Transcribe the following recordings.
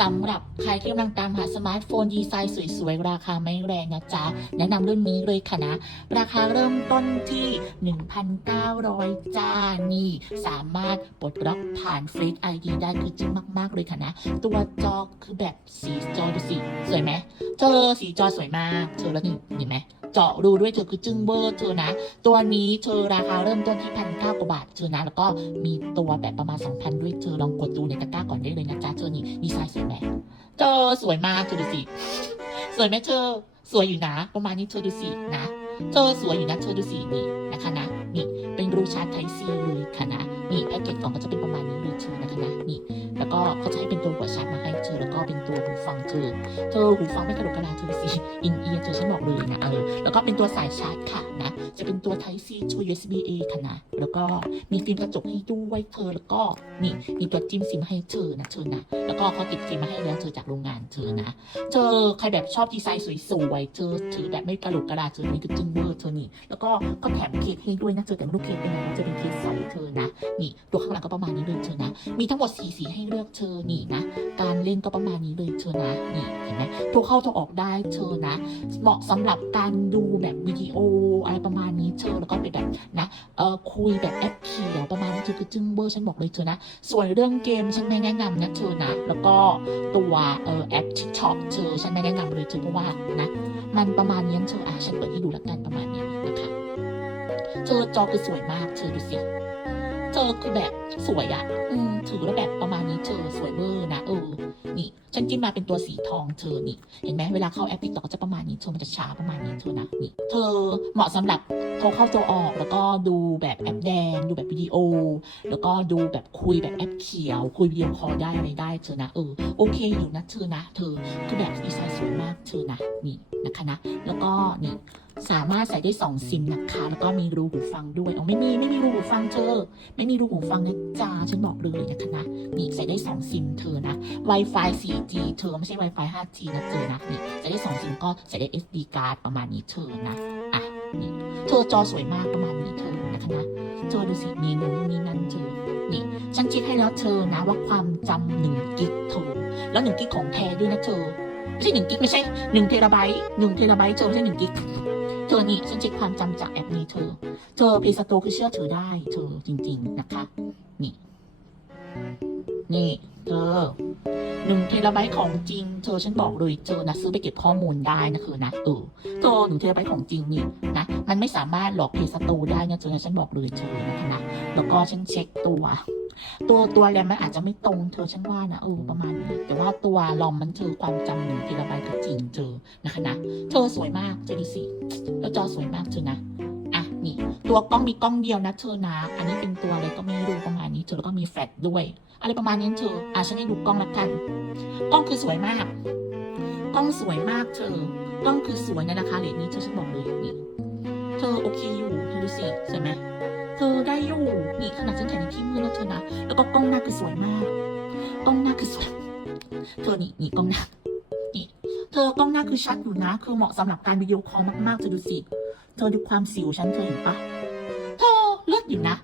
สำหรับใครที่กำลังตามหาสมาร์ทโฟนดีไซน์สวยๆ ราคาไม่แรงนะจ๊ะ แนะนำรุ่นนี้เลยค่ะนะ ราคาเริ่มต้นที่ 1,900 จ้านี่ สามารถปลดล็อกผ่านฟรีดไอดีได้คือจริงมากๆเลยค่ะนะ ตัวจอคือแบบสีจอดูสิ สวยไหมเธอสีจอสวยมากเธอแล้วนี่เห็นไหม เจาะรูด้วยเธอคือจึ้งเบอร์เธอนะ ตัวนี้เธอราคาเริ่มต้นที่พันเก้ากว่าบาทเธอนะ แล้วก็มีตัวแบบประมาณ2,000ด้วยเธอลองกดดูในตะกร้าก่อนได้เลยนะจ๊ะเธอนี่ดีไซน์สวยไหมเธอสวยมากเธอดูสิสวยไหมเธอสวยอยู่นะ ประมาณนี้เธอดูสินะเธอสวยอยู่นะเธอดูสินี่นะคะนะนี่เป็นรูชาร์จไทซีเลยค่ะนะนี่ กเกจกล่องก็จะเป็นประมาณนี้เลยเธอนะคะนะนี่ แล้วก็เขาจะให้เป็นตัวหัวชาร์จมาให้เธอแล้วก็เป็นตัวหูฟังเธอ เธอหูฟังไม่กระดกกระดาษเธอสิอินเอียร์เธอฉันบอกเลยนะเออแล้วก็เป็นตัวสายชาร์จค่ะนะ จะเป็นตัว Type C ช่วย USB A ค่ะนะ แล้วก็มีฟิล์มกระจกให้ด้วยเธอแล้วก็นี่มีตัวจิ้มซิมให้เธอนะเธอนะ แล้วก็เขาติดฟิล์มมาให้แล้วเธอจากโรงงานเธอนะ เธอใครแบบชอบดีไซน์สวยๆเธอถือแบบไม่กระโหลกกระดาษเธอนี่คือจึงเวอร์เธอนี่แล้วก็ก็แถมเคสให้ด้วยนะเธอแต่ไม่รู้เคสเป็นไงมันจะเป็นเคสใสเธอนะนี่ตัวข้างหลังก็ประมาณนี้เลยเธอนะ มีทั้งหมดสีสีให้เลือกเธอนี่นะ การเล่นก็ประมาณนี้เลยเธอนะนี่เห็นไหมโทรเข้าโทรออกได้เธอนะ เหมาะสำหรับการดูแบบวิดีโออะไรประมาณนี้เธอแล้วก็เป็นแบบนะเออคุยแบบแอปเขียวประมาณนี้เธอคือจึงเบอร์ฉันบอกเลยเธอนะ ส่วนเรื่องเกมฉันไม่แนะนำนะเธอนะ แล้วก็ตัวเออแอปทิกช็อกเธอฉันไม่แนะนำเลยเธอเพราะว่านะมันประมาณนี้เธออะฉันเปิดให้ดูและกันประมาณนี้นะคะเธอจอคือสวยมากเธอดูสิ เธอคือแบบสวยอะอืมถือแล้วแบบประมาณนี้เธอสวยเวอร์นะเออ นี่ ฉันจิ้มมาเป็นตัวสีทองเธอนี่ เห็นไหมเวลาเข้าแอปติ๊กต็อกก็จะประมาณนี้เธอมันจะช้าประมาณนี้เธอนะนี่ เธอเหมาะสำหรับโทรเข้าโทรออกแล้วก็ดูแบบแอปแดง ดูแบบวิดีโอ แล้วก็ดูแบบคุยแบบแอปเขียว คุยวิดีโอคอลได้อะไรได้เธอนะเออโอเคอยู่นะเธอนะ เธอคือแบบดีไซน์สวยมากเธอนะนี่นะคะนะ แล้วก็นี่ สามารถใส่ได้สองซิมนะคะ แล้วก็มีรูหูฟังด้วยอ๋อไม่มีไม่มีรูหูฟังเธอ ไม่มีรูหูฟังนะจ๊ะฉันบอกเลยนะคะนะนี่ใส่ได้สองซิมเธอนะ Wi-Fi 4G เธอไม่ใช่ Wi-Fi 5G นะเธอนะนี่ใส่ได้สองซิมก็ใส่ได้ SD card ประมาณนี้เธอนะอะนี่เธอจอสวยมากประมาณนี้เธอนะคะนะเธอดูสิเมนูนี่นั่นเธอนี่ฉันคิดให้แล้วเธอนะว่าความจำหนึ่งกิกเธอแล้วหนึ่งกิกของแท้ด้วยนะเธอไม่ใช่หนึ่งกิกไม่ใช่หนึ่งเทราไบต์หนึ่งเทราไบต์เธอไม่ใช่หนึ่งกิก เธอนี่ฉันเช็คความจำจากแอปนี้เธอ เธอเพย์สโตคือเชื่อถือได้เธอจริง ๆนะคะ นี่ นี่เธอหนึ่งเทราไบต์ของจริง เธอฉันบอกเลยเธอนะซื้อไปเก็บข้อมูลได้นะคือนะเออเธอหนึ่งเทราไบต์ของจริงนี่นะมันไม่สามารถหลอกเพย์สโตได้นะเธอฉันบอกเลยเธอนะคะนะแล้วก็ฉันเช็คตัว ตัวตัวแรมมันอาจจะไม่ตรงเธอฉันว่านะเออประมาณนี้แต่ว่าตัวลอมมันเธอความจำหนึ่งเทราไบต์คือจริงเธอนะคะนะเธอสวยมากเธอดูสิแล้วจอสวยมากเธอนะอะนี่ ตัวกล้องมีกล้องเดียวนะเธอนะ อันนี้เป็นตัวอะไรก็ไม่รู้ประมาณนี้เธอแล้วก็มีแฟลชด้วย อะไรประมาณนี้เธออะฉันให้ดูกล้องละกันกล้องคือสวยมากกล้องสวยมากเธอกล้องคือสวยในราคาเรทนี้เธอฉันบอกเลยนี่เธอโอเคอยู่เธอดูสิสวยไหม เธอได้อยู่นี่ขนาดฉันถ่ายในที่มืดแล้วเธอนะ แล้วก็กล้องหน้าคือสวยมาก กล้องหน้าคือสวย เธอนี่นี่กล้องหน้า นี่ เธอกล้องหน้าคือชัดอยู่นะ คือเหมาะสำหรับการวิดีโอคอลมากๆเธอดูสิ เธอดูความสิวฉันเธอเห็นปะเธอเลือกอยู่นะ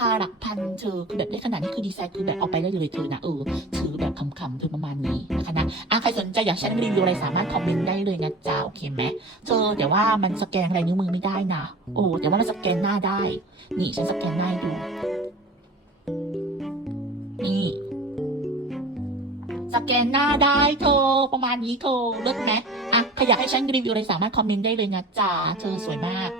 คาหลักพันเธอคือแบบได้ขนาดนี้คือดีไซน์คือแบบเอาไปได้เลยเธอนะเออถือแบบคำๆเธอประมาณนี้นะคะนะอะใครสนใจอยากใช้รีวิวอะไรสามารถคอมเมนต์ได้เลยนะจ๊ะโอเคไหมเธอแต่ว่ามันสแกนอะไรนิ้วมือไม่ได้นะโอ้แต่ว่ามันสแกนหน้าได้ นี่ฉันสแกนหน้าดูนี่สแกนหน้าได้เธอประมาณนี้เธอเลิศไหมอะใครอยากให้ฉันรีวิวอะไรสามารถคอมเมนต์ได้เลยนะจ๊ะเธอสวยมาก